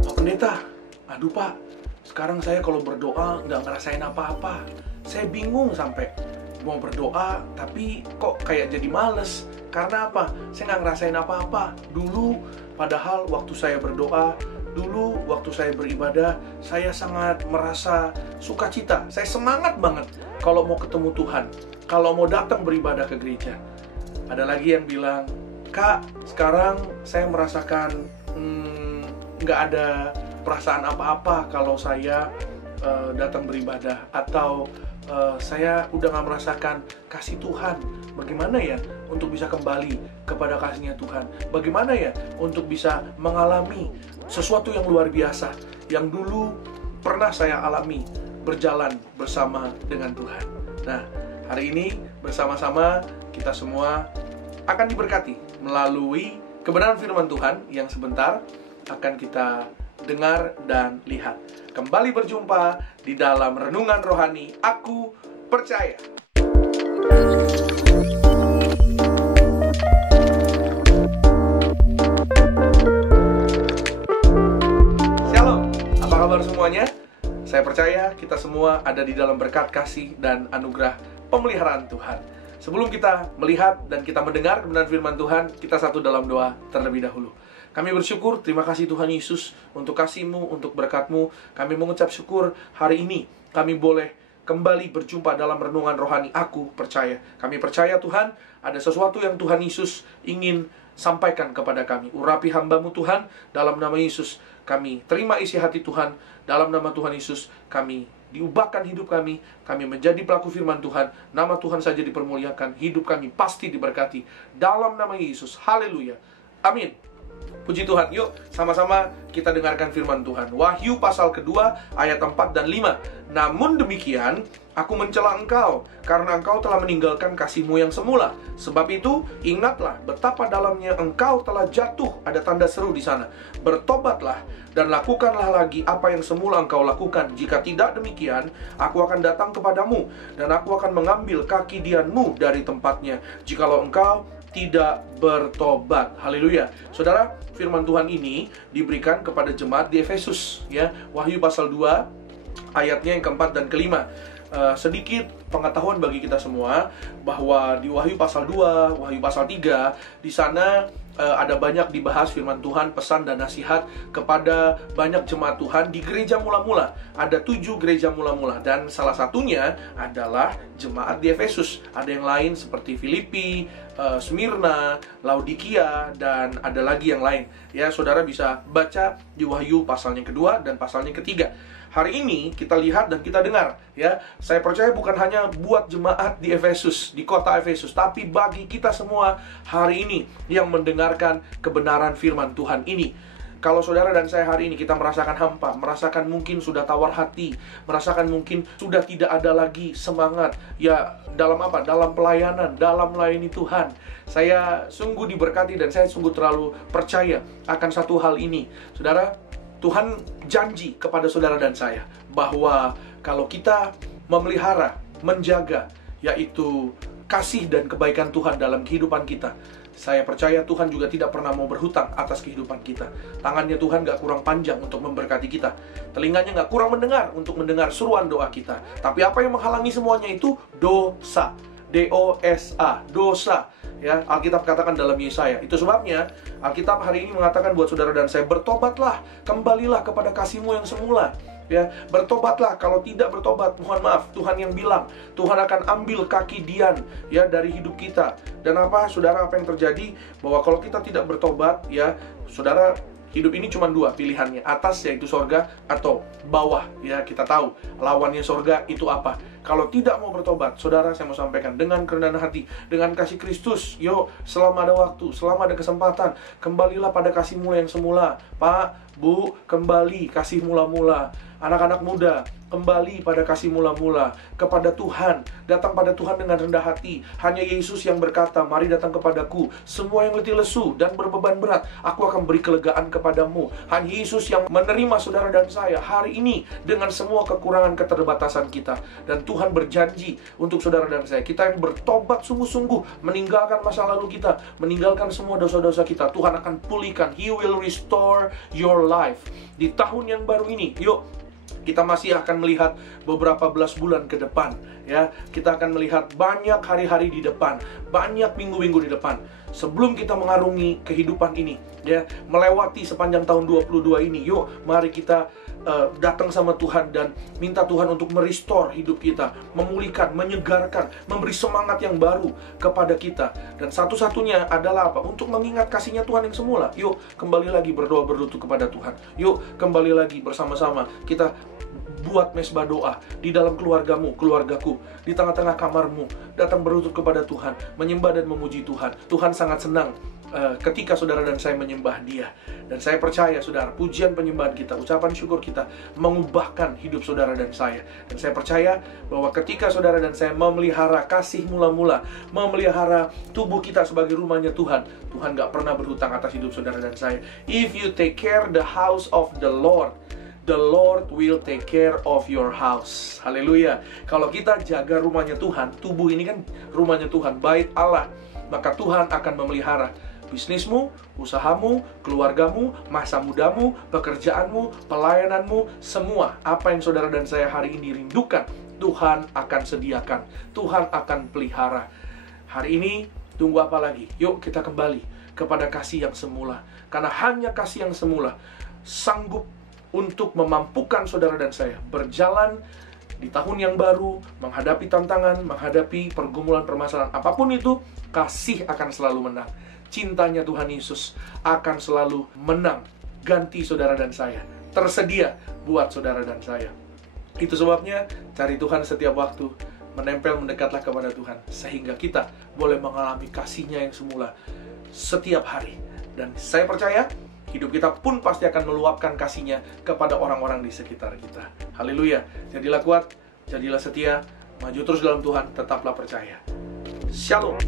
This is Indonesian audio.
Pak Pendeta, aduh Pak, sekarang saya kalau berdoa nggak ngerasain apa-apa. Saya bingung sampai mau berdoa, tapi kok kayak jadi males. Karena apa? Saya nggak ngerasain apa-apa. Dulu, padahal waktu saya berdoa, dulu waktu saya beribadah, saya sangat merasa sukacita. Saya semangat banget kalau mau ketemu Tuhan, kalau mau datang beribadah ke gereja. Ada lagi yang bilang, Kak, sekarang saya merasakan nggak ada perasaan apa-apa kalau saya datang beribadah, atau saya udah nggak merasakan kasih Tuhan. Bagaimana ya untuk bisa kembali kepada kasihnya Tuhan? Bagaimana ya untuk bisa mengalami sesuatu yang luar biasa yang dulu pernah saya alami berjalan bersama dengan Tuhan? Nah, hari ini bersama-sama kita semua akan diberkati melalui kebenaran firman Tuhan yang sebentar akan kita dengar dan lihat. Kembali berjumpa di dalam Renungan Rohani Aku Percaya. Shalom, apa kabar semuanya? Saya percaya kita semua ada di dalam berkat kasih dan anugerah pemeliharaan Tuhan. Sebelum kita melihat dan kita mendengar kebenaran firman Tuhan, kita satu dalam doa terlebih dahulu. Kami bersyukur, terima kasih Tuhan Yesus untuk kasih-Mu, untuk berkat-Mu. Kami mengucap syukur hari ini kami boleh kembali berjumpa dalam renungan rohani Aku Percaya. Kami percaya Tuhan, ada sesuatu yang Tuhan Yesus ingin sampaikan kepada kami. Urapi hamba-Mu Tuhan, dalam nama Yesus kami terima isi hati Tuhan. Dalam nama Tuhan Yesus kami diubahkan hidup kami menjadi pelaku firman Tuhan. Nama Tuhan saja dipermuliakan, hidup kami pasti diberkati. Dalam nama Yesus, haleluya, amin. Puji Tuhan, yuk sama-sama kita dengarkan firman Tuhan. Wahyu pasal kedua ayat 4 dan 5. Namun demikian, aku mencela engkau, karena engkau telah meninggalkan kasih-Mu yang semula. Sebab itu, ingatlah betapa dalamnya engkau telah jatuh. Ada tanda seru di sana. Bertobatlah dan lakukanlah lagi apa yang semula engkau lakukan. Jika tidak demikian, aku akan datang kepadamu, dan aku akan mengambil kaki dianmu dari tempatnya, jikalau engkau tidak bertobat. Haleluya. Saudara, firman Tuhan ini diberikan kepada jemaat di Efesus, ya. Wahyu pasal 2 ayatnya yang keempat dan kelima. Sedikit pengetahuan bagi kita semua bahwa di Wahyu pasal 2, Wahyu pasal 3, di sana ada banyak dibahas firman Tuhan, pesan dan nasihat kepada banyak jemaat Tuhan di gereja mula-mula. Ada 7 gereja mula-mula, dan salah satunya adalah jemaat di Efesus. Ada yang lain seperti Filipi, Smyrna, Laodikia, dan ada lagi yang lain. Ya, saudara bisa baca di Wahyu pasalnya kedua dan pasalnya ketiga. Hari ini kita lihat dan kita dengar, ya. Saya percaya bukan hanya buat jemaat di Efesus, di kota Efesus, tapi bagi kita semua hari ini yang mendengarkan kebenaran firman Tuhan ini. Kalau saudara dan saya hari ini kita merasakan hampa, merasakan mungkin sudah tawar hati, merasakan mungkin sudah tidak ada lagi semangat, ya, dalam apa? Dalam pelayanan, dalam melayani Tuhan. Saya sungguh diberkati dan saya sungguh terlalu percaya akan satu hal ini. Saudara, Tuhan janji kepada saudara dan saya bahwa kalau kita memelihara, menjaga, yaitu kasih dan kebaikan Tuhan dalam kehidupan kita, saya percaya Tuhan juga tidak pernah mau berhutang atas kehidupan kita. Tangannya Tuhan gak kurang panjang untuk memberkati kita. Telinganya gak kurang mendengar untuk mendengar seruan doa kita. Tapi apa yang menghalangi semuanya itu? Dosa. D-O-S-A, dosa. Ya, Alkitab katakan dalam Yesaya. Itu sebabnya Alkitab hari ini mengatakan buat saudara dan saya, bertobatlah, kembalilah kepada kasih-Mu yang semula. Ya, bertobatlah. Kalau tidak bertobat, mohon maaf, Tuhan yang bilang Tuhan akan ambil kaki dian, ya, dari hidup kita. Dan apa, saudara, apa yang terjadi? Bahwa kalau kita tidak bertobat, ya, saudara, hidup ini cuma 2 pilihannya, atas yaitu sorga, atau bawah. Ya, kita tahu lawannya sorga itu apa. Kalau tidak mau bertobat, saudara, saya mau sampaikan dengan kerendahan hati, dengan kasih Kristus, yuk, selama ada waktu, selama ada kesempatan, kembalilah pada kasih-Mu yang semula. Pak, Bu, kembali kasih mula-mula. Anak-anak muda, kembali pada kasih mula-mula, kepada Tuhan, datang pada Tuhan dengan rendah hati. Hanya Yesus yang berkata, mari datang kepadaku, semua yang letih lesu dan berbeban berat, aku akan beri kelegaan kepadamu. Hanya Yesus yang menerima saudara dan saya hari ini dengan semua kekurangan keterbatasan kita. Dan Tuhan berjanji untuk saudara dan saya, kita yang bertobat sungguh-sungguh, meninggalkan masa lalu kita, meninggalkan semua dosa-dosa kita, Tuhan akan pulihkan. He will restore your life. Di tahun yang baru ini, yuk, kita masih akan melihat beberapa belas bulan ke depan, ya. Kita akan melihat banyak hari-hari di depan, banyak minggu-minggu di depan. Sebelum kita mengarungi kehidupan ini, ya, melewati sepanjang tahun 22 ini, yuk, mari kita datang sama Tuhan dan minta Tuhan untuk merestore hidup kita, memulihkan, menyegarkan, memberi semangat yang baru kepada kita. Dan satu-satunya adalah apa? Untuk mengingat kasihnya Tuhan yang semula. Yuk, kembali lagi berdoa berlutut kepada Tuhan. Yuk, kembali lagi bersama-sama kita buat mesbah doa di dalam keluargamu, keluargaku, di tengah-tengah kamarmu. Datang berlutut kepada Tuhan, menyembah dan memuji Tuhan. Tuhan sangat senang ketika saudara dan saya menyembah Dia. Dan saya percaya, saudara, pujian penyembahan kita, ucapan syukur kita mengubahkan hidup saudara dan saya. Dan saya percaya bahwa ketika saudara dan saya memelihara kasih mula-mula, memelihara tubuh kita sebagai rumahnya Tuhan, Tuhan gak pernah berhutang atas hidup saudara dan saya. If you take care the house of the Lord will take care of your house. Haleluya. Kalau kita jaga rumahnya Tuhan, tubuh ini kan rumahnya Tuhan, bait Allah, maka Tuhan akan memelihara bisnismu, usahamu, keluargamu, masa mudamu, pekerjaanmu, pelayananmu, semua apa yang saudara dan saya hari ini rindukan, Tuhan akan sediakan, Tuhan akan pelihara. Hari ini tunggu apa lagi? Yuk kita kembali kepada kasih yang semula. Karena hanya kasih yang semula sanggup untuk memampukan saudara dan saya berjalan di tahun yang baru, menghadapi tantangan, menghadapi pergumulan permasalahan apapun itu. Kasih akan selalu menang. Cintanya Tuhan Yesus akan selalu menang, ganti saudara dan saya, tersedia buat saudara dan saya. Itu sebabnya cari Tuhan setiap waktu, menempel, mendekatlah kepada Tuhan, sehingga kita boleh mengalami kasih-Nya yang semula setiap hari. Dan saya percaya hidup kita pun pasti akan meluapkan kasih-Nya kepada orang-orang di sekitar kita. Haleluya. Jadilah kuat, jadilah setia, maju terus dalam Tuhan, tetaplah percaya. Shalom.